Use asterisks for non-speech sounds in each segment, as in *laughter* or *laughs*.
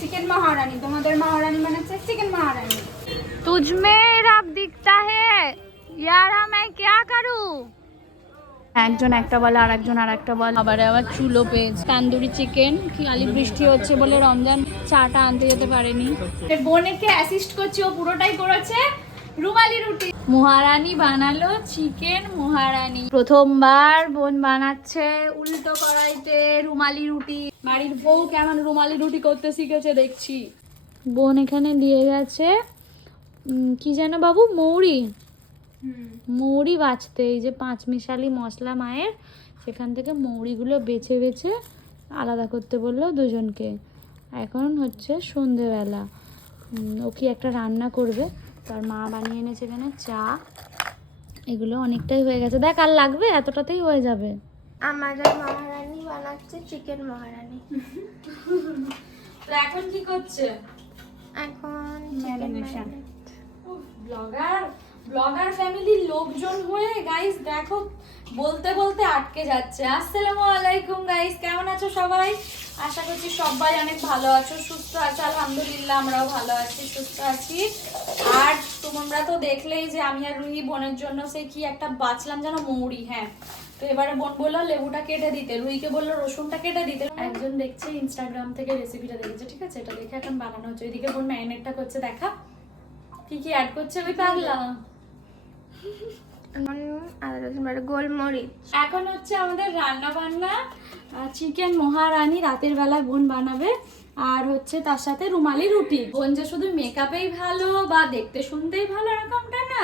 Chicken মহারানি তোমাদের chicken হে। একজন একটা বলে আর একজন আর একটা বলে আবার আবার চুলো পেয়েছে। তান্দুরি চিকেন কি আলি বৃষ্টি হচ্ছে বলে রমজান চাটা আনতে যেতে পারেনি। বোনকে অ্যাসিস্ট করছে ও পুরোটাই করেছে। রুমালি রুটি। মহারানী বানালো চিকেন মহারানি। প্রথমবার বোন বানাচ্ছে উল্টো কড়াইতে রুমালি রুটি। বাড়ির বউ কেমন রুমালি রুটি করতে শিখেছে দেখছি। বোন এখানে দিয়ে গেছে কি যেন বাবু? মৌরি। মৌরি বাছতে এই যে পাঁচ মিশালি মশলা মায়ের সেখান থেকে মৌরিগুলো বেছে বেছে আলাদা করতে বলল দুজনকে। এখন হচ্ছে সন্ধেবেলা। ও কি একটা রান্না করবে? তার মা বানিয়ে এনেছে এখানে চা। এগুলো অনেকটাই হয়ে গেছে। দেখ আর লাগবে? এতটাতেই হয়ে যাবে। আমাদের মহারানী বানাচ্ছে চিকেন মহারানী। এখন কি করছে? এখন. ব্লগার ব্লগার ফ্যামিলির লোকজন হয়ে গাইস দেখো, বলতে বলতে আটকে যাচ্ছে। আসসালামু আলাইকুম গাইস কেমন আছো সবাই? আশা করছি সবাই অনেক ভালো আছো, সুস্থ আছো, আলহামদুলিল্লাহ আমরাও ভালো আছি, সুস্থ আছি। আর তোমরা তো দেখলেই যে আমি আর রুহি বোনের জন্য সেই কি একটা বাঁচলাম যেন মৌরি হ্যাঁ। তো এবারে বোন বলল, লেবুটা কেটে দিতে। রুইকে বলল, রসুনটা কেটে দিতে। একজন দেখছে ইনস্টাগ্রাম থেকে রেসিপিটা দেখেছে, ঠিক আছে? এটা দেখে এখন বানানো হচ্ছে। ওইদিকে বোন ম্যারিনেটটা করছে, দেখা। কি কি অ্যাড করছে? ওই পাগলা। আদা রসুন বাটা গোলমরিচ। এখন হচ্ছে আমাদের রান্না বান্না চিকেন মহারানী রাতের বেলা বোন বানাবে আর হচ্ছে তার সাথে রুমালি রুটি। বোন যে শুধু মেকআপেই ভালো বা দেখতে শুনতেই ভালো এরকমটা না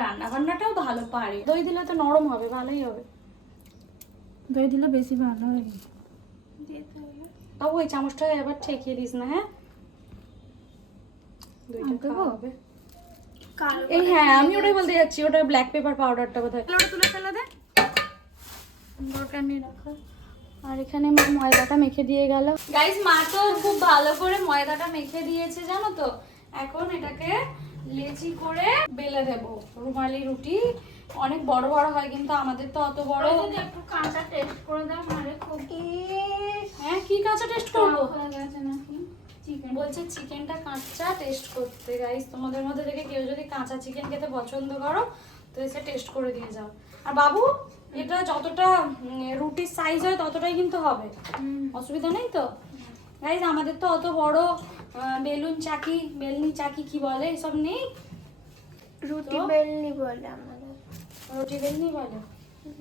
রান্না বান্নাটাও ভালো পারে। দই দিলে তো নরম হবে ভালোই হবে। দই দিলে বেশি ভালো হয় বাবু ওই চামচটা এবার ঠেকিয়ে দিস না হ্যাঁ? দইটা খাওয়া হবে। এই হ্যাঁ আমি ওটাই বলতে যাচ্ছি ওটা ব্ল্যাক পেপার পাউডারটা ওটা তুলে ফেলে দে। দরকার নেই রাখা আর এখানে মা ময়দাটা মেখে দিয়ে গেল। গাইস মা তো খুব ভালো করে ময়দাটা মেখে দিয়েছে জানো তো? এখন এটাকে লেচি করে বেলে দেব। রুমালি রুটি অনেক বড় বড় হয় কিন্তু আমাদের তো অত বড়। একটু কাঁচা টেস্ট করে দাও মারে খুব হ্যাঁ কি কাঁচা টেস্ট করব? হয়ে গেছে নাকি? বলছে চিকেনটা কাঁচা টেস্ট করতে গাইস তোমাদের মধ্যে থেকে কেউ যদি কাঁচা চিকেন খেতে পছন্দ করো তো এসে টেস্ট করে দিয়ে যাও। আর বাবু এটা যতটা রুটির সাইজ হয় ততটাই কিন্তু হবে। অসুবিধা নেই তো? গাইস আমাদের তো অত বড় বেলুন চাকি বেলনি চাকি কি বলে? এসব নেই? রুটি বেলনি বলে আমাদের। রুটি বেলনি বলে?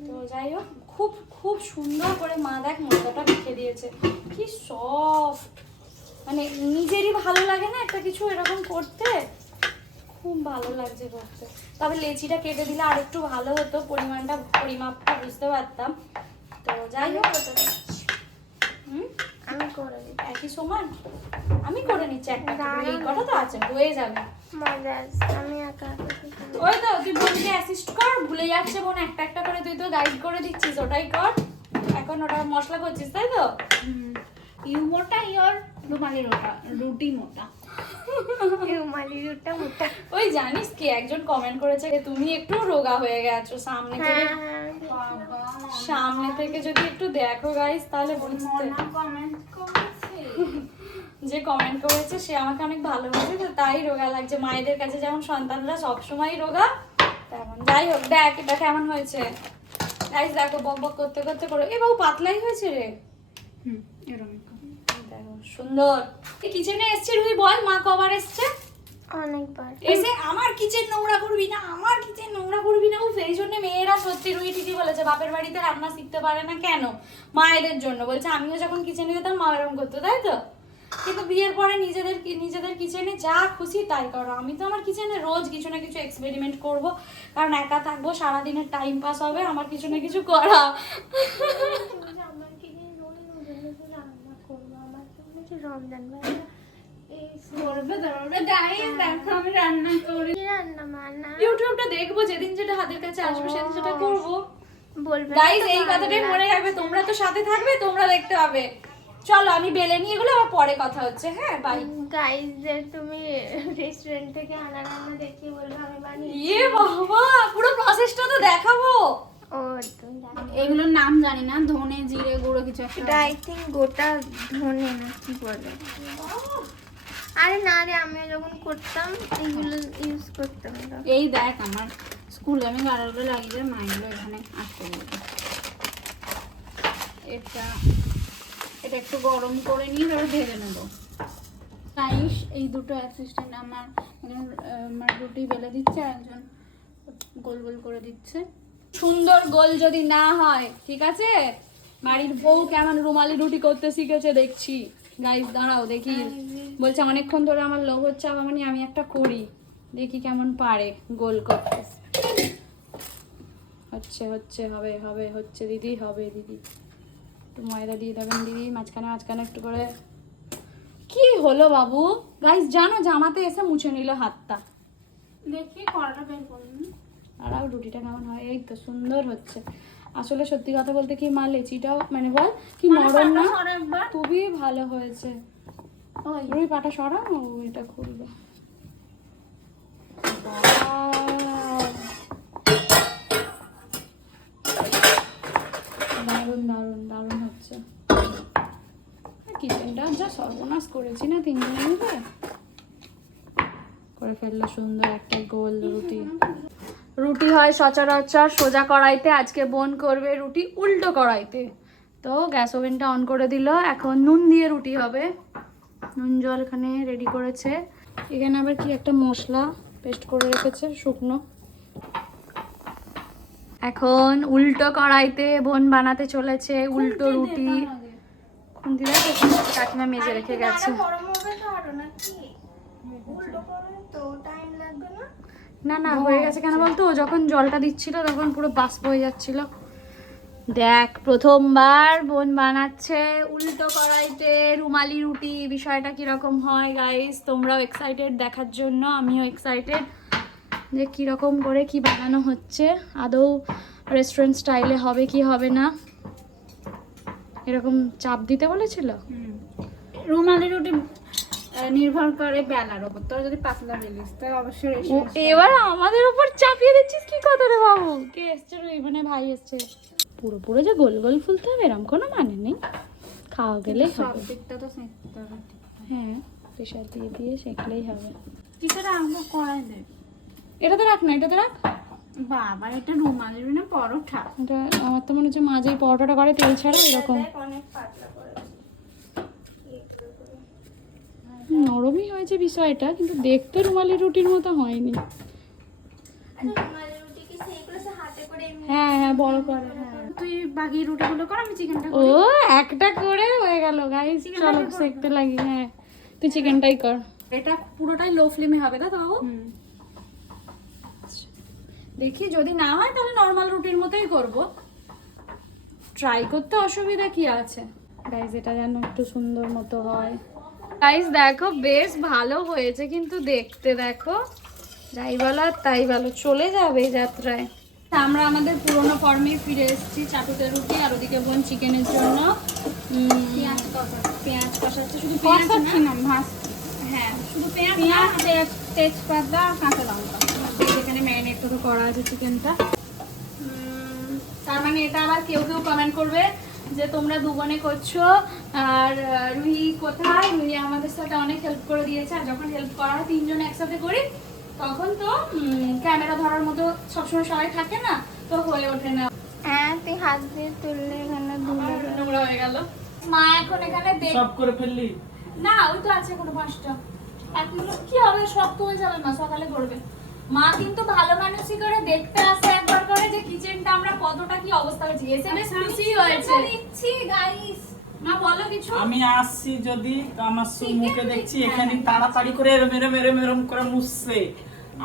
তো যাই হোক খুব খুব সুন্দর করে মা দেখ ময়দাটা মেখে দিয়েছে। কি সফট মানে নিজেরই ভালো লাগে না একটা কিছু এরকম করতে? খুব ভালো লাগছে করতে। তবে লেচিটা কেটে দিলে আর একটু ভালো হতো পরিমাণটা পরিমাপটা বুঝতে পারতাম। তো যাই হোক। হুম? আমি করে একই সমান? আমি করে নিচ্ছি একটা। এই কথা তো আছে হয়ে যাবে। আমি একা? ওই তো তুই বোনকে অ্যাসিস্ট কর ভুলে যাচ্ছে বোন একটা একটা করে তুই তো গাইড করে দিচ্ছিস ওটাই কর। এখন ওটা মশলা করছিস তাই তো? ইউ মোটা ইয়োর রুমালি রোটা রুটি মোটা। রুমালি রুটা মোটা। ওই জানিস কি একজন কমেন্ট করেছে যে তুমি একটু রোগা হয়ে গেছো সামনে থেকে হ্যাঁ। সামনে থেকে যদি একটু দেখো গাইস তাহলে বুঝতে কমেন্ট করেছে। যে কমেন্ট করেছে সে আমাকে অনেক ভালোবাসে তো তাই রোগা লাগছে। মায়েদের কাছে যেমন সন্তানরা সবসময় রোগা তেমন। যাই হোক দেখ এটা কেমন হয়েছে। গাইস দেখো বক বক করতে করতে করো। এ বাবু পাতলাই হয়েছে রে। হুম এরকম। সুন্দর। এই কিচেনে এসছে রুই বল মা কবার এসছে? অনেকবার। এসে আমার কিচেন নোংরা করবি না আমার কিচেন নোংরা করবি না উফ এই জন্য মেয়েরা সত্যি রুই ঠিকই বলেছে বাপের বাড়িতে রান্না শিখতে পারে না কেন? মায়েদের জন্য। বলছে আমিও যখন কিচেনে যেতাম মা এরকম করতো তাই তো? কিন্তু বিয়ের পরে নিজেদের নিজেদের কিচেনে যা খুশি তাই করো। আমি তো আমার কিচেনে রোজ কিছু না কিছু এক্সপেরিমেন্ট করব কারণ একা থাকব সারাদিনের টাইম পাস হবে আমার কিছু না কিছু করা আমার কি নিয়ে রোজ রোজ রান্না করব আমার তো মনে হচ্ছে রমজান বেলা এই করবে ধরবে গাইস দেখো আমি রান্না করি কি রান্না ইউটিউবটা দেখব যেদিন যেটা হাতের কাছে আসবে সেদিন সেটা করব। বলবে এই কথাটাই মনে রাখবে তোমরা তো সাথে থাকবে তোমরা দেখতে পাবে। চলো আমি বেলে নিয়ে এগুলো আবার পরে কথা হচ্ছে হ্যাঁ বাই গাইজদের তুমি রেস্টুরেন্ট থেকে আনা রান্না দেখিয়ে বলবে আমি বানিয়ে ইয়ে বাবা পুরো প্রসেসটা তো দেখাবো। এগুলোর নাম জানি না ধনে জিরে গুঁড়ো কিছু একটা আই থিঙ্ক গোটা ধনে না কি বলে? আরে না রে আমি যখন করতাম এগুলো ইউজ করতাম এই দেখ আমার স্কুলে আমি গাড়াগুলো লাগিয়ে মাইগুলো এখানে আটকে দিয়েছি এটা এটা একটু গরম করে নিয়ে এবার ভেজে নেব। তাইশ এই দুটো অ্যাসিস্ট্যান্ট আমার একজন আমার রুটি বেলে দিচ্ছে আর একজন গোল গোল করে দিচ্ছে। সুন্দর গোল যদি না হয়, ঠিক আছে? বাড়ির বউ কেমন রুমালি রুটি করতে শিখেছে দেখছি। গাইস দাঁড়াও, দেখি। বলছে, অনেকক্ষণ ধরে আমার লোভ হচ্ছে মানে আমি একটা করি। দেখি কেমন পারে গোল করতে। হচ্ছে হচ্ছে, হবে হবে, হচ্ছে, দিদি, হবে, দিদি। একটু ময়দা দিয়ে দেবেন, দিদি, মাঝখানে মাঝখানে একটু করে। কি হলো বাবু? গাইস জানো, জামাতে এসে মুছে নিল হাতটা। দেখি কড়াটা বের করুন। রুটিটা কেমন হয় এই তো সুন্দর হচ্ছে। আসলে সত্যি কথা বলতে কি মা লেচিটাও মানে বল কি নরম না? খুবই ভালো হয়েছে। রুই পাটা সরাও এটা খুলবে! দারুণ দারুণ দারুণ হচ্ছে। কিচেনটা যা সর্বনাশ করেছি না তিনজন মিলে করে ফেলল সুন্দর একটা গোল রুটি। রুটি হয় সচরাচর সোজা কড়াইতে আজকে বোন করবে রুটি উল্টো কড়াইতে। তো গ্যাস ওভেনটা অন করে দিল এখন নুন দিয়ে রুটি হবে। নুন জল এখানে রেডি করেছে। এখানে আবার কি একটা মশলা পেস্ট করে রেখেছে শুকনো। এখন উল্টো কড়াইতে বোন বানাতে চলেছে উল্টো রুটি। খুন্তি কাকিমা মেজে রেখে গেছে গরম হবে তো আরও নাকি উল্টো করে তো টাইম লাগবে না না না হয়ে গেছে কেন বলতো? ও যখন জলটা দিচ্ছিল তখন পুরো বাষ্প হয়ে যাচ্ছিল। দেখ প্রথমবার বোন বানাচ্ছে উল্টো কড়াইতে রুমালি রুটি বিষয়টা কীরকম হয় গাইস তোমরাও এক্সাইটেড দেখার জন্য আমিও এক্সাইটেড যে কীরকম করে কি বানানো হচ্ছে। আদৌ রেস্টুরেন্ট স্টাইলে হবে কি হবে না? এরকম চাপ দিতে বলেছিল? রুমালি রুটি নির্ভর করে বেলার উপর। তোর যদি পাতলা বেলিস তাহলে অবশ্যই এবার আমাদের উপর চাপিয়ে দিচ্ছিস কি কথা রে বাবু? কে এসছে মানে ভাই এসছে। পুরো পুরো যে গোল গোল ফুলতে হবে এরকম কোনো মানে নেই। খাওয়া গেলেই সব দিকটা তো সেঁকতে হবে। হ্যাঁ প্রেশার দিয়ে দিয়ে শেখলেই হবে। সেটা আমাকে করাই দে। এটাতে রাখ না এটাতে রাখ। বাবা এটা রুমালি রুটি না পরোটা। এটা আমার তো মনে হচ্ছে মাঝে পরোটাটা করে তেল ছাড়া এরকম। অনেক পাতলা করে নরমই হয়েছে বিষয়টা কিন্তু দেখতে রুমালি রুটির মতো হয়নি। হ্যাঁ হ্যাঁ বড় করে হ্যাঁ। তুই বাকি রুটিগুলো কর আমি চিকেনটা ও একটা করে হয়ে গেল গাইস চলো সেকতে লাগি হ্যাঁ। তুই চিকেনটাই কর। এটা পুরোটাই লো ফ্লেমে হবে তাই তো বাবু? দেখি যদি না হয় তাহলে নর্মাল রুটির মতোই করব। ট্রাই করতে অসুবিধা কি আছে? গাইস এটা যেন একটু সুন্দর মতো হয়। গাইস দেখো বেশ ভালো হয়েছে কিন্তু দেখতে দেখো। যাই বলো আর তাই বলো চলে যাবে যাত্রায়। আমরা আমাদের পুরোনো ফর্মে ফিরে এসেছি চাটুতে রুটি আর ওদিকে বোন চিকেনের জন্য। পেঁয়াজ কষা পেঁয়াজ কষাচ্ছে শুধু পেঁয়াজ না। না ভাজ হ্যাঁ শুধু পেঁয়াজ পেঁয়াজ তেজপাতা কাঁচা লঙ্কা। যেখানে ম্যারিনেট করে করা আছে চিকেনটা তার মানে এটা আবার কেউ কেউ কমেন্ট করবে যে তোমরা দুবনে করছ আর রুহি কোথায়? রুহি আমাদের সাথে অনেক হেল্প করে দিয়েছে আর যখন হেল্প করা হয় তিনজন একসাথে করি তখন তো ক্যামেরা ধরার মতো সবসময় সবাই থাকে না তো হয়ে ওঠে না। হ্যাঁ তুই হাত দিয়ে তুললে এখানে নোংরা হয়ে গেল। মা এখন এখানে দেখ সব করে ফেললি? না ওই তো আছে কোনো পাঁচটা। এতগুলো কি হবে? সব তো হয়ে যাবে মা সকালে করবে। মা কিন্তু ভালো মানুষই করে দেখতে আসে একবার করে যে কিচেনটা আমরা কতটা কি অবস্থা হয়েছে। এসে বেশ খুশি হয়েছে। দিচ্ছি গাইস মা বলো কিছু। আমি আসছি যদি আমার মুখে দেখছি এখানে তাড়াতাড়ি করে এরম এরম এরম এরম করে মুছছে।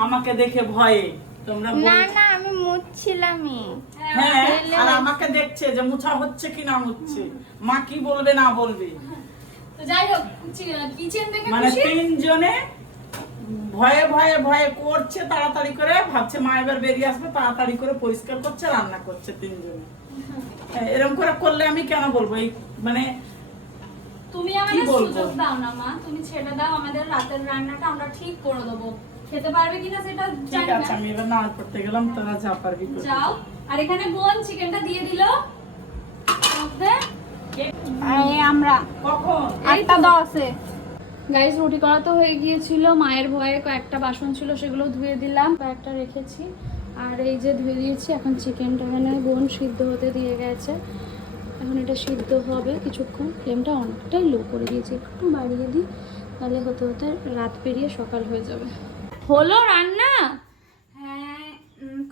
আমাকে দেখে ভয়ে। তোমরা না না আমি মুছছিলামই। হ্যাঁ আর আমাকে দেখছে যে মুছা হচ্ছে কি না হচ্ছে মা কি বলবে না বলবে। তো যাই হোক কিচেন দেখে মানে তিনজনে ভয়ে ভয়ে ভয়ে করছে তাড়াতাড়ি করে ভাবছে মা এবার বেরিয়ে আসবে তাড়াতাড়ি করে পরিষ্কার করছে রান্না করছে তিনজনে। হ্যাঁ, এরম করে করলে আমি কেন বলব? এই মানে তুমি আমাদের সুযোগ দাও না মা। তুমি ছেড়ে দাও আমাদের রাতের রান্নাটা আমরা ঠিক করে দেবো। খেতে পারবে কিনা সেটা জানি না। আমি এবার পড়তে গেলাম তোরা যা পারবি যাও। আর এখানে বোন চিকেনটা দিয়ে দিল। মধ্যে আমরা কখন? আটটা দশে। গাইস রুটি করা তো হয়ে গিয়েছিল। মায়ের ভয়ে কয়েকটা বাসন ছিল সেগুলো ধুয়ে দিলাম। কয়েকটা রেখেছি। আর এই যে ধুয়ে দিয়েছি এখন চিকেনটা এখানে বোন সিদ্ধ হতে দিয়ে গেছে। এখন এটা সিদ্ধ হবে কিছুক্ষণ। ফ্লেমটা অনেকটাই লো করে দিয়েছি। একটু বাড়িয়ে দিই তাহলে হতে হতে রাত পেরিয়ে সকাল হয়ে যাবে। হলো রান্না? হ্যাঁ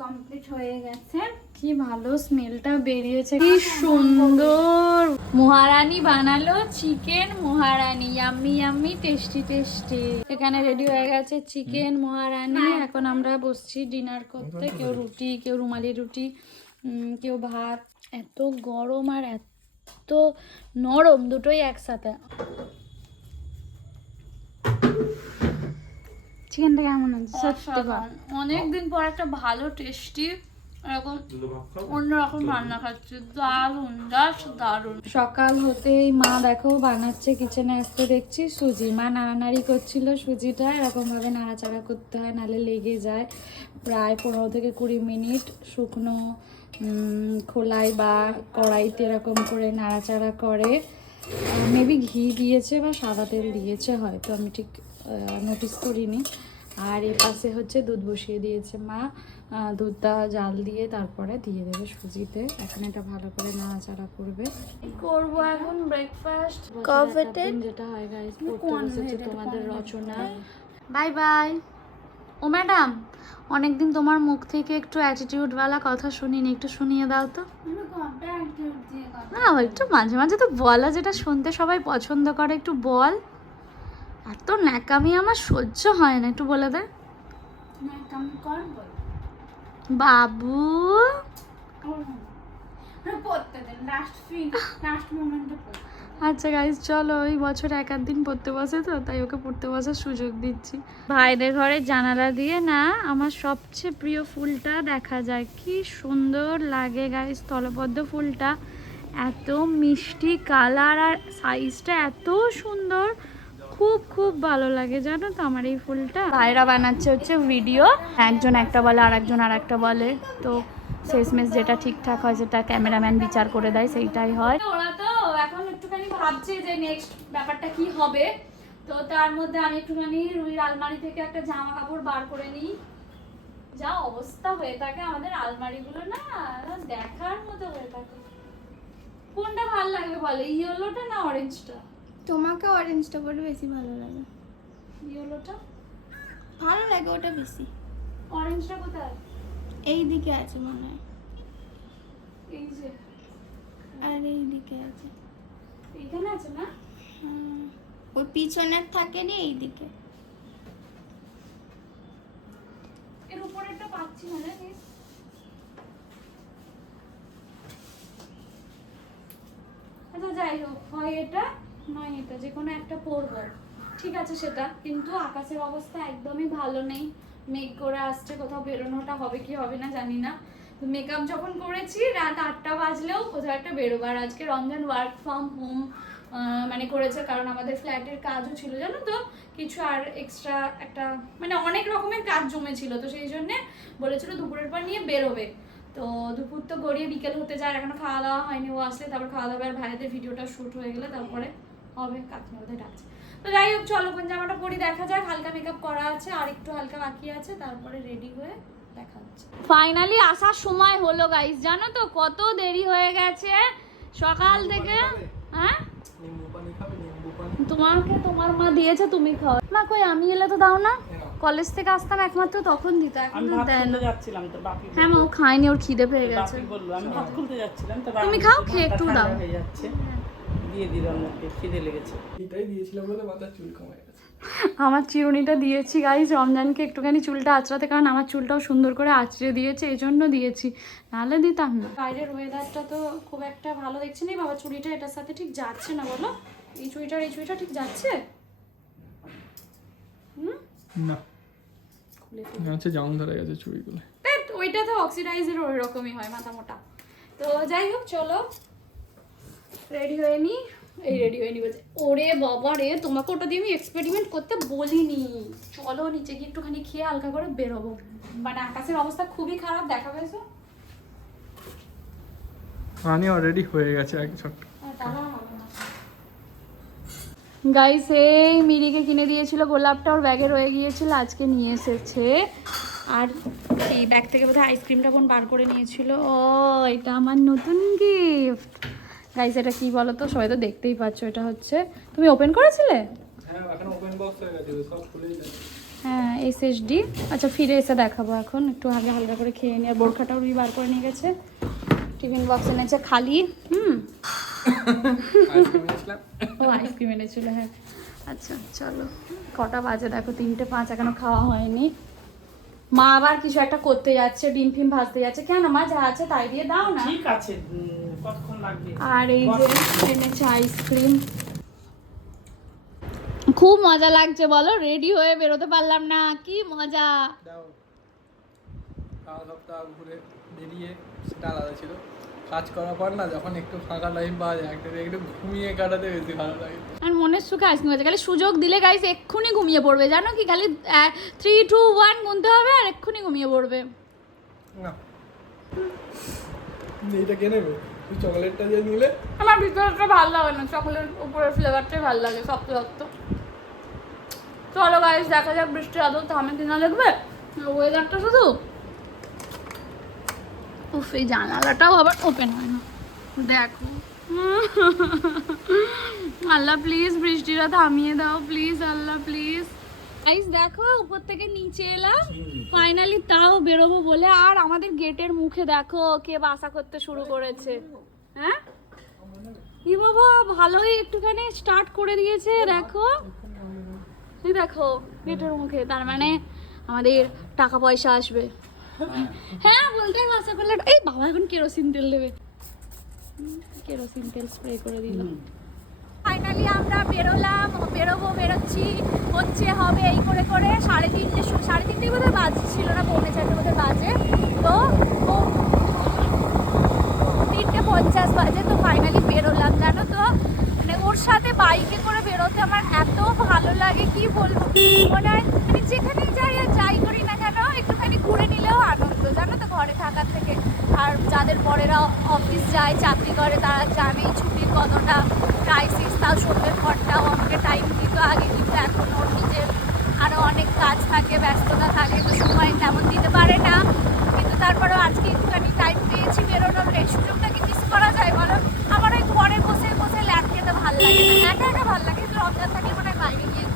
কমপ্লিট হয়ে গেছে। কি ভালো স্মেলটা বেরিয়েছে। কি সুন্দর! মহারানী বানালো chicken Maharani. Yummy yummy tasty tasty এখানে রেডি হয়ে গেছে চিকেন মহারানী। এখন আমরা বসছি ডিনার করতে। কেউ রুটি কেউ রুমালি রুটি কেউ ভাত। এত গরম আর এত নরম দুটোই একসাথে। চিকেনটা কেমন আছে অনেকদিন পর একটা ভালো টেস্টি এরকম অন্যরকম রান্না খাচ্ছি। দারুণ জাস্ট দারুণ। সকাল হতেই মা দেখো বানাচ্ছে কিচেনে আসতে দেখছি। সুজি মা নাড়ানাড়ি করছিল সুজিটা। এরকম ভাবে নাড়াচাড়া করতে হয় নালে লেগে যায়। প্রায় পনেরো থেকে কুড়ি মিনিট শুকনো খোলায় বা কড়াইতে এরকম করে নাড়াচাড়া করে। মেবি ঘি দিয়েছে বা সাদা তেল দিয়েছে হয়তো আমি ঠিক নোটিস করিনি। আর এ পাশে হচ্ছে দুধ বসিয়ে দিয়েছে মা। দুধটা জাল দিয়ে তারপরে দিয়ে দেবে সুজিতে। এখন এটা ভালো করে নাড়াচাড়া করবে। করব এখন? ব্রেকফাস্ট? যেটা হয় গাইস হচ্ছে তোমাদের রচনা। Bye bye. ও ম্যাডাম অনেকদিন তোমার মুখ থেকে একটু অ্যাটিটিউডওয়ালা কথা শুনিনি একটু শুনিয়ে দাও তো। না একটু মাঝে মাঝে তো বলা যেটা শুনতে সবাই পছন্দ করে একটু বল। এত ন্যাকামি আমার সহ্য হয় না একটু বলে দে। আমি করব বাবু। পড়তে আচ্ছা গাইজ চলো এই বছর এক আধ দিন পড়তে বসে তো তাই ওকে পড়তে বসার সুযোগ দিচ্ছি। ভাইদের ঘরে জানালা দিয়ে না আমার সবচেয়ে প্রিয় ফুলটা দেখা যায়। কি সুন্দর লাগে গাইজ স্থলপদ্ম ফুলটা। এত মিষ্টি কালার আর সাইজটা এত সুন্দর। খুব খুব ভালো লাগে জানো তো আমার এই ফুলটা। ভাইরা বানাচ্ছে হচ্ছে ভিডিও একজন একটা বলে আর একজন আর একটা বলে। তো শেষমেশ যেটা ঠিকঠাক হয় যেটা ক্যামেরাম্যান বিচার করে দেয় সেইটাই হয়। ওরা তো এখন একটুখানি ভাবছে যে নেক্সট ব্যাপারটা কি হবে। তো তার মধ্যে আমি একটুখানি রুইর আলমারি থেকে একটা জামা কাপড় বার করে নিই। যা অবস্থা হয়ে থাকে আমাদের আলমারিগুলো না দেখার মতো হয়ে থাকে। কোনটা ভালো লাগবে বলে ইয়েলোটা না অরেঞ্জটা তোমাকে অরেঞ্জটা পরে বেশি ভালো লাগে। ইয়েলোটা ভালো লাগে ওটা বেশি। অরেঞ্জটা কোথায়? এই দিকে আছে মনে হয়। এই যে। আর এই দিকে আছে। এইখানে আছে না? ওই পিছনের থাকেনি এই দিকে। এর উপরে উপরেরটা পাচ্ছি না জানিস আচ্ছা যাই হোক হয় এটা। নয় এটা, যে কোনো একটা পরবো। ঠিক আছে সেটা, কিন্তু আকাশের অবস্থা একদমই ভালো নেই। মেঘ করে আসছে কোথাও, বেরোনোটা হবে কি হবে না জানি না। তো মেকআপ যখন করেছি, রাত আটটা বাজলেও কোথাও একটা বেরোবার। আজকে রঞ্জন ওয়ার্ক ফ্রম হোম মানে করেছে, কারণ আমাদের ফ্ল্যাটের কাজও ছিল, জানো তো? কিছু আর এক্সট্রা একটা মানে অনেক রকমের কাজ জমেছিল, তো সেই জন্যে বলেছিল দুপুরের পর নিয়ে বেরোবে। তো দুপুর তো গড়িয়ে বিকেল হতে যায় এখনও খাওয়া দাওয়া হয়নি, ও আসলে, তারপর খাওয়া দাওয়া আর ভাইদের ভিডিওটা শ্যুট হয়ে গেলে, তারপরে হবে কাকিমা বোধহয় ডাকছে। তো যাই হোক চলো কোন জামাটা পরি দেখা যাক হালকা মেকআপ করা আছে আর একটু হালকা বাকি আছে তারপরে রেডি হয়ে দেখা হচ্ছে। ফাইনালি আসার সময় হলো গাইস জানো তো কত দেরি হয়ে গেছে। সকাল থেকে হ্যাঁ? তোমাকে তোমার মা দিয়েছে তুমি খাও। না কই আমি এলে তো দাও না। কলেজ থেকে আসতাম একমাত্র তখন দিত এখন আমি তো ভাত দেয় না। যাচ্ছিলাম তো বাপি হ্যাঁ মা ও খায়নি ওর খিদে পেয়ে গেছে বাপি বলল আমি ভাত খুলতে যাচ্ছিলাম তো তুমি খাও, খেয়ে একটু দাও। হয়ে যাচ্ছে। দিয়ে দিলাম ওকে খিদে লেগেছে। এটাই দিয়েছিলাম বলে মাথার চুল কমে গেছে। আমার চিরুনিটা দিয়েছি গাইজ রমজানকে একটুখানি চুলটা আঁচড়াতে কারণ আমার চুলটাও সুন্দর করে আঁচড়ে দিয়েছে এই জন্য দিয়েছি। নাহলে দিতাম না। বাইরের ওয়েদারটা তো খুব একটা ভালো দেখছি না। বাবা চুড়িটা এটার সাথে ঠিক যাচ্ছে না বলো? এই চুড়িটার এই চুড়িটা ঠিক যাচ্ছে? হুম? না। হচ্ছে জাউন ধরে গেছে চুড়িগুলো। ওইটা তো অক্সিডাইজের ওই রকমই হয় মাথা মোটা। তো যাই হোক চলো। রেডি হয়ে নি এই রেডি হয়ে নি বলছে ওরে বাবা রে তোমাকে ওটা দিয়ে আমি এক্সপেরিমেন্ট করতে বলিনি। চলো নিচে গিয়ে একটুখানি খেয়ে হালকা করে বেরোবো। মানে আকাশের অবস্থা খুবই খারাপ দেখা পেয়েছ রানি অলরেডি হয়ে গেছে এক ছোট্ট গাইস এই মিরিকে কিনে দিয়েছিল গোলাপটা ওর ব্যাগে রয়ে গিয়েছিল আজকে নিয়ে এসেছে। আর এই ব্যাগ থেকে বোধহয় আইসক্রিমটা বোন বার করে নিয়েছিল। ও এটা আমার নতুন গিফট গাইস এটা কি বলো তো সবাই তো দেখতেই পাচ্ছ এটা হচ্ছে তুমি ওপেন করেছিলে? হ্যাঁ এখন ওপেন বক্স হয়ে হ্যাঁ এসএসডি আচ্ছা ফিরে এসে দেখাবো এখন একটু আগে হালকা করে খেয়ে নিয়ে বোরখাটাও রুই বার করে নিয়ে গেছে। টিফিন বক্স এনেছে খালি হুম? ও আইসক্রিম এনেছিল হ্যাঁ। আচ্ছা চলো কটা বাজে? দেখো তিনটে পাঁচ এখনও খাওয়া হয়নি। মা আবার কিছু একটা করতে যাচ্ছে ডিম ফিম ভাজতে যাচ্ছে। কেন মা যা আছে তাই দিয়ে দাও না। ঠিক আছে আর এই যে এনেছে আইসক্রিম। খুব মজা লাগছে বলো রেডি হয়ে বেরোতে পারলাম না কি মজা। দাও। সারা সপ্তাহ ঘুরে বেরিয়ে সেটা আলাদা ছিল। কাজ করার পর না যখন একটু ফাঁকা টাইম পাওয়া যায় একটা একটু ঘুমিয়ে কাটাতে বেশি ভালো লাগে। আর মনের সুখে আইসক্রিম আছে খালি সুযোগ দিলে গাইস এক্ষুনি ঘুমিয়ে পড়বে। জানো কি? খালি থ্রি টু ওয়ান গুনতে হবে আর এক্ষুনি ঘুমিয়ে পড়বে। না। এইটা কে নেবে? তুই চকলেটটা যে নিলে? আমার ভিতরটা ভালো লাগে না, চকলেট উপরের ফ্লেভারটাই ভালো লাগে, শক্ত শক্ত। চলো গাইস দেখা যাক বৃষ্টি আদৌ থামে কিনা লাগবে ওয়েদারটা শুধু? উফ, এই জানালাটাও আবার ওপেন হয় না। দেখো। আল্লাহ প্লিজ বৃষ্টিটা থামিয়ে দাও প্লিজ আল্লাহ প্লিজ গাইস দেখো উপর থেকে নিচে এলাম। ফাইনালি তাও বেরোবো বলে আর আমাদের গেটের মুখে দেখো কে বাসা করতে শুরু করেছে। হ্যাঁ? ই বাবা ভালোই একটুখানি স্টার্ট করে দিয়েছে দেখো। এই দেখো গেটের মুখে তার মানে আমাদের টাকা পয়সা আসবে। হ্যাঁ বলতে বাসা করলে এই বাবা এখন কেরোসিন তেল দেবে। কেরোসিন তেল স্প্রে করে দিল। ফাইনালি আমরা বেরোলাম বেরোবো বেরোচ্ছি হচ্ছে হবে এই করে সাড়ে তিনটে সাড়ে তিনটে বোধহয় বাজছিল না পৌনে চারটে বোধহয় বাজে। তো তিনটে পঞ্চাশ বাজে, তো ফাইনালি বেরোলাম, জানো তো? মানে ওর সাথে বাইকে করে বেরোতে আমার এত ভালো লাগে, কি বলব? মনে হয় মানে যেখানেই যাই আর যাই করি না কেন, একটুখানি ঘুরে নিলেও আনন্দ, জানো তো? ঘরে থাকার থেকে। আর যাদের পরেরা অফিস যায়, চাকরি করে, তারা জানেই ছুটির কতটা ক্রাইসিস তাও সন্ধ্যের পরটাও আমাকে টাইম দিত, আগে কিন্তু এখন ওর নিজের আরও অনেক কাজ থাকে, ব্যস্ততা থাকে, তো সময় তেমন দিতে পারে না। কিন্তু তারপরেও আজকে একটুখানি টাইম পেয়েছি বেরোনোর, এই সুযোগটা কি মিস করা যায় বলো? আমার ওই ঘরে বসে বসে ল্যাপ খেতে ভালো লাগে না। একা একা ভালো লাগে। কিন্তু রমজান থাকলে মনে বাইরে গিয়ে।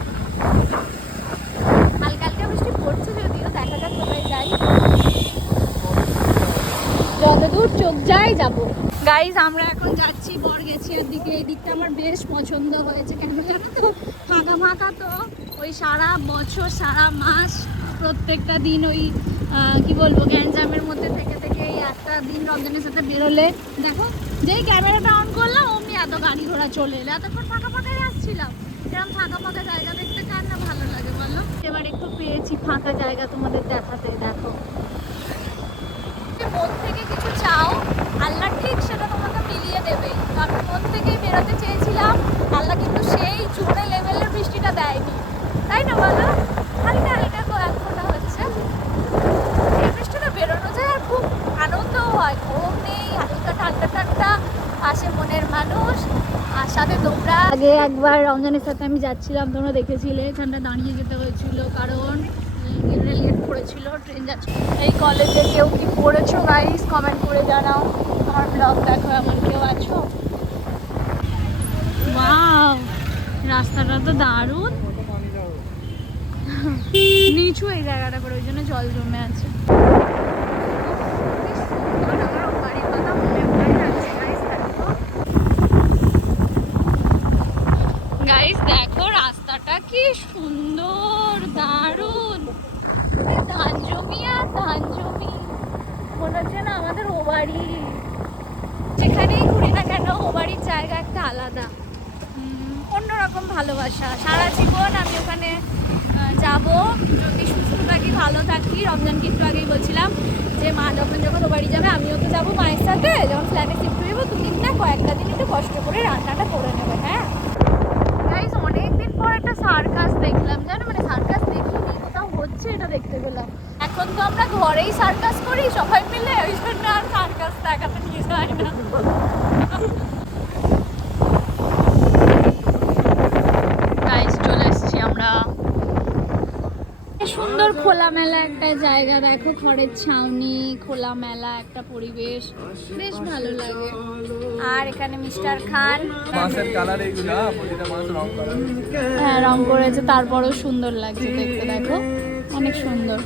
হালকা হালকা বৃষ্টি পড়ছে যদিও, দেখা যাক কোথায় যাই। যতদূর চোখ যাই যাব। গাইজ আমরা এখন যাচ্ছি বরগেছিয়ার দিকে এই দিকটা আমার বেশ পছন্দ হয়েছে। কেন জানো তো? ফাঁকা ফাঁকা তো। ওই সারা বছর, সারা মাস, প্রত্যেকটা দিন ওই কি বলব, গ্যাঞ্জামের মধ্যে থেকে থেকে এই একটা দিন রমজানের সাথে বেরোলে, দেখো, যেই ক্যামেরাটা অন করলাম, অমনি এত গাড়ি ঘোড়া চলে এলো। এতক্ষণ ফাঁকা ফাঁকাই আসছিলাম। এরকম ফাঁকা ফাঁকা জায়গা দেখতে কার না ভালো লাগে বলো? এবার একটু পেয়েছি ফাঁকা জায়গা তোমাদের দেখাতে, দেখো। মন থেকে কিছু চাও, আল্লাহ ঠিক সেটা তোমাকে মিলিয়ে দেবে আমি মন থেকেই বেরোতে চেয়েছিলাম, আল্লাহ কিন্তু সেই জোরে লেভেলের বৃষ্টিটা দেয়নি তাই না বলো হালকা হালকা কয়েক ফোঁটা হচ্ছে এই বৃষ্টিটা বেরোনো যায় আর খুব আনন্দও হয় ঘুম নেই হালকা ঠান্ডা ঠান্ডা পাশে মনের মানুষ আর সাথে তোমরা আগে একবার রমজানের সাথে আমি যাচ্ছিলাম, তোমরা দেখেছিলে, এখানটা দাঁড়িয়ে যেতে হয়েছিল, কারণ লেট পড়েছিল ট্রেন যাচ্ছে। এই কলেজে কেউ কি পড়েছো গাইস কমেন্ট করে জানাও। আমার ব্লগ দেখো, এমন কেউ আছো? রাস্তাটা তো দারুণ। *laughs* নিচু এই জায়গাটা করে, ওই জন্য জল জমে আছে কি সুন্দর আমার ও বাড়ির কথা মনে পড়ে যাচ্ছে guys, দেখো। গাইস দেখো রাস্তাটা কি সুন্দর, দারুণ। ধান জমি আর ধান জমি মনে হচ্ছে না আমাদের ও বাড়ি যেখানেই ঘুরি না কেন ও বাড়ির জায়গা একটা আলাদা। অন্যরকম ভালোবাসা। সারা জীবন আমি ওখানে যাব। যদি সুস্থ থাকি, ভালো থাকি, রমজানকে একটু আগেই বলছিলাম যে, মা যখন যখন ও বাড়ি যাবে, আমিও তো যাব মায়ের সাথে। যখন ফ্ল্যাটে শিফট হয়ে যাব দুদিন না কয়েকটা দিন একটু কষ্ট করে রান্নাটা করে নেবে হ্যাঁ? পর একটা সার্কাস দেখলাম, জানো? মানে সার্কাস দেখিনি, কোথাও হচ্ছে এটা দেখতে পেলাম। এখন তো আমরা ঘরেই সার্কাস করি, সবাই মিলে, ওই জন্য আর সার্কাস দেখাতে নিয়ে যায় না Guys, চলে এসেছি আমরা সুন্দর খোলামেলা একটা জায়গা দেখো খড়ের ছাউনি খোলামেলা একটা পরিবেশ বেশ ভালো লাগে। আর এখানে মিস্টার খান। মাছের কালার এইগুলো হ্যাঁ, প্রতিটা মাছ রং করা। হ্যাঁ রং করেছে তারপরও সুন্দর লাগছে দেখতে দেখো। অনেক সুন্দর।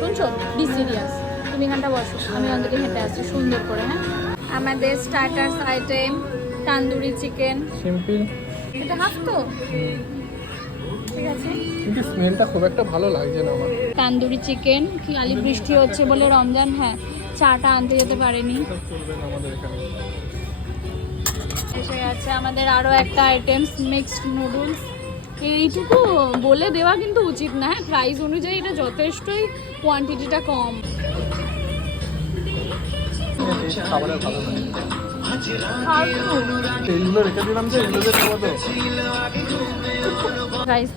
শুনছো? বি সিরিয়াস তুমি এখানটা বসো আমি থেকে হেঁটে আসছি সুন্দর করে হ্যাঁ? আমাদের starters item tandoori chicken simple এটা হাফ তো? ঠিক আছে? কিন্তু স্মেলটা খুব একটা ভালো লাগছে না আমার। তান্দুরি চিকেন খালি বৃষ্টি হচ্ছে বলে রমজান? হ্যাঁ চাটা আনতে যেতে পারেনি। এসে গেছে আমাদের আরও একটা আইটেমস মিক্সড নুডলস এইটুকু বলে দেওয়া কিন্তু উচিত না হ্যাঁ প্রাইস অনুযায়ী এটা যথেষ্টই কোয়ান্টিটিটা কম।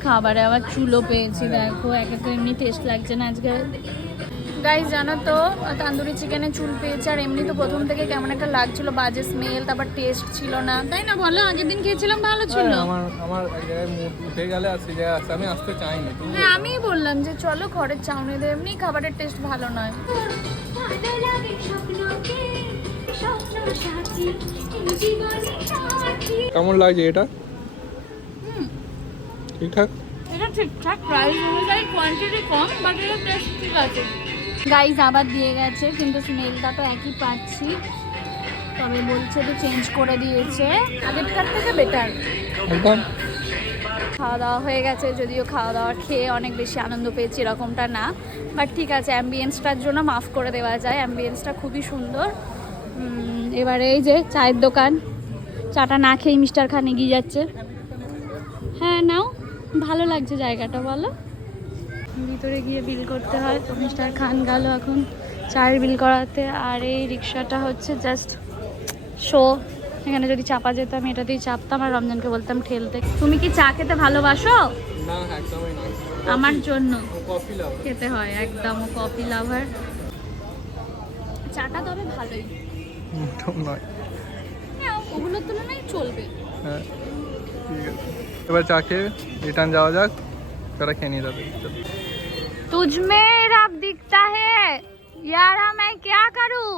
খাবারে আবার চুলো পেয়েছি দেখো এক এক এমনি টেস্ট লাগছে না। আজকে গাইস জানো তো তান্দুরি চিকেনে চুল পেয়েছে আর এমনি তো প্রথম থেকে কেমন একটা লাগছিল বাজে স্মেল তারপর টেস্ট ছিল না। তাই না বলো আগের দিন খেয়েছিলাম ভালো ছিল। হ্যাঁ, আমার আমার এক জায়গায় মুড উঠে গেলে আর জায়গায় আসতে আমি আসতে চাইনি না হ্যাঁ আমিই বললাম যে চলো ঘরের চাউনি দিয়ে এমনি খাবারের টেস্ট ভালো নয়। কেমন লাগছে এটা? ঠিকঠাক? এটা ঠিকঠাক প্রাইস অনুযায়ী কোয়ান্টিটি কম বাট এটা টেস্ট ঠিক আছে। গাইস আবার দিয়ে গেছে কিন্তু স্মেলটা তো একই পাচ্ছি। তবে বলছে তো চেঞ্জ করে দিয়েছে। আগেরটার থেকে বেটার খাওয়া দাওয়া হয়ে গেছে যদিও খাওয়া দাওয়া খেয়ে অনেক বেশি আনন্দ পেয়েছি এরকমটা না। বাট ঠিক আছে অ্যাম্বিয়েন্সটার জন্য মাফ করে দেওয়া যায়। অ্যাম্বিয়েন্সটা খুবই সুন্দর। এবারে এই যে চায়ের দোকান। চাটা না খেয়ে মিস্টার খান এগিয়ে যাচ্ছে। হ্যাঁ নাও। ভালো লাগছে জায়গাটা বলো। ভিতরে গিয়ে বিল করতে হয়। তো মিস্টার খান গেল এখন চায়ের বিল করাতে। আর এই রিক্সাটা হচ্ছে জাস্ট শো এখানে যদি চাপা যেত আমি এটাতেই চাপতাম আর রমজানকে বলতাম ঠেলতে তুমি কি চা খেতে ভালোবাসো? না একদমই না। আমার জন্য। খেতে হয় একদম কফি লাভার চাটা তবে ভালোই। নয়। হ্যাঁ ওগুলোর তুলনায় চলবে। হ্যাঁ এবার চা খেয়ে রিটার্ন যাওয়া যাক। তারা খেয়ে নিয়ে যাবে চলো। तुझ में रब दिखता है यारा मैं क्या करूं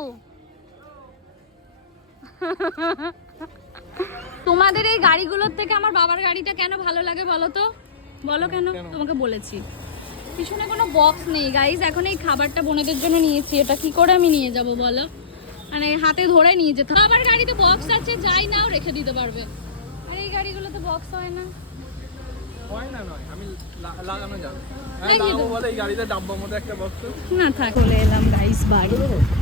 তোমাদের এই গাড়িগুলোর থেকে আমার বাবার গাড়িটা কেন ভালো লাগে বলো তো বলো কেন কেন? তোমাকে বলেছি পিছনে কোনো বক্স নেই গাইজ এখন এই খাবারটা বোনেদের জন্য নিয়েছি এটা কি করে আমি নিয়ে যাব বলো মানে হাতে ধরে নিয়ে যেতে হবে। বাবার গাড়িতে বক্স আছে যাই নাও রেখে দিতে পারবে আর এই গাড়িগুলোতে বক্স হয় না হয় না নয় আমি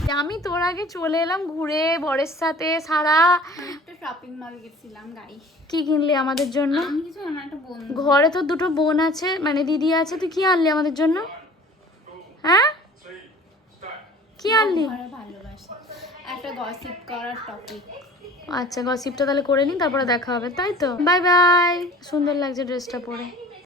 হ্যাঁ আমি তোর আগে চলে এলাম ঘুরে বরের সাথে সারা। শপিং মল গেছিলাম গাইস কি কিনলি আমাদের জন্য? আমি কিছু আমার একটা বন্ধু। ঘরে তো দুটো বোন আছে মানে দিদি আছে তুই কি আনলি আমাদের জন্য? হ্যাঁ? কি আনলি? একটা গসিপ করার টপিক আচ্ছা গসিপটা তাহলে করে নিন, তারপরে দেখা হবে, তাই তো? বাই বাই সুন্দর লাগছে ড্রেসটা পরে।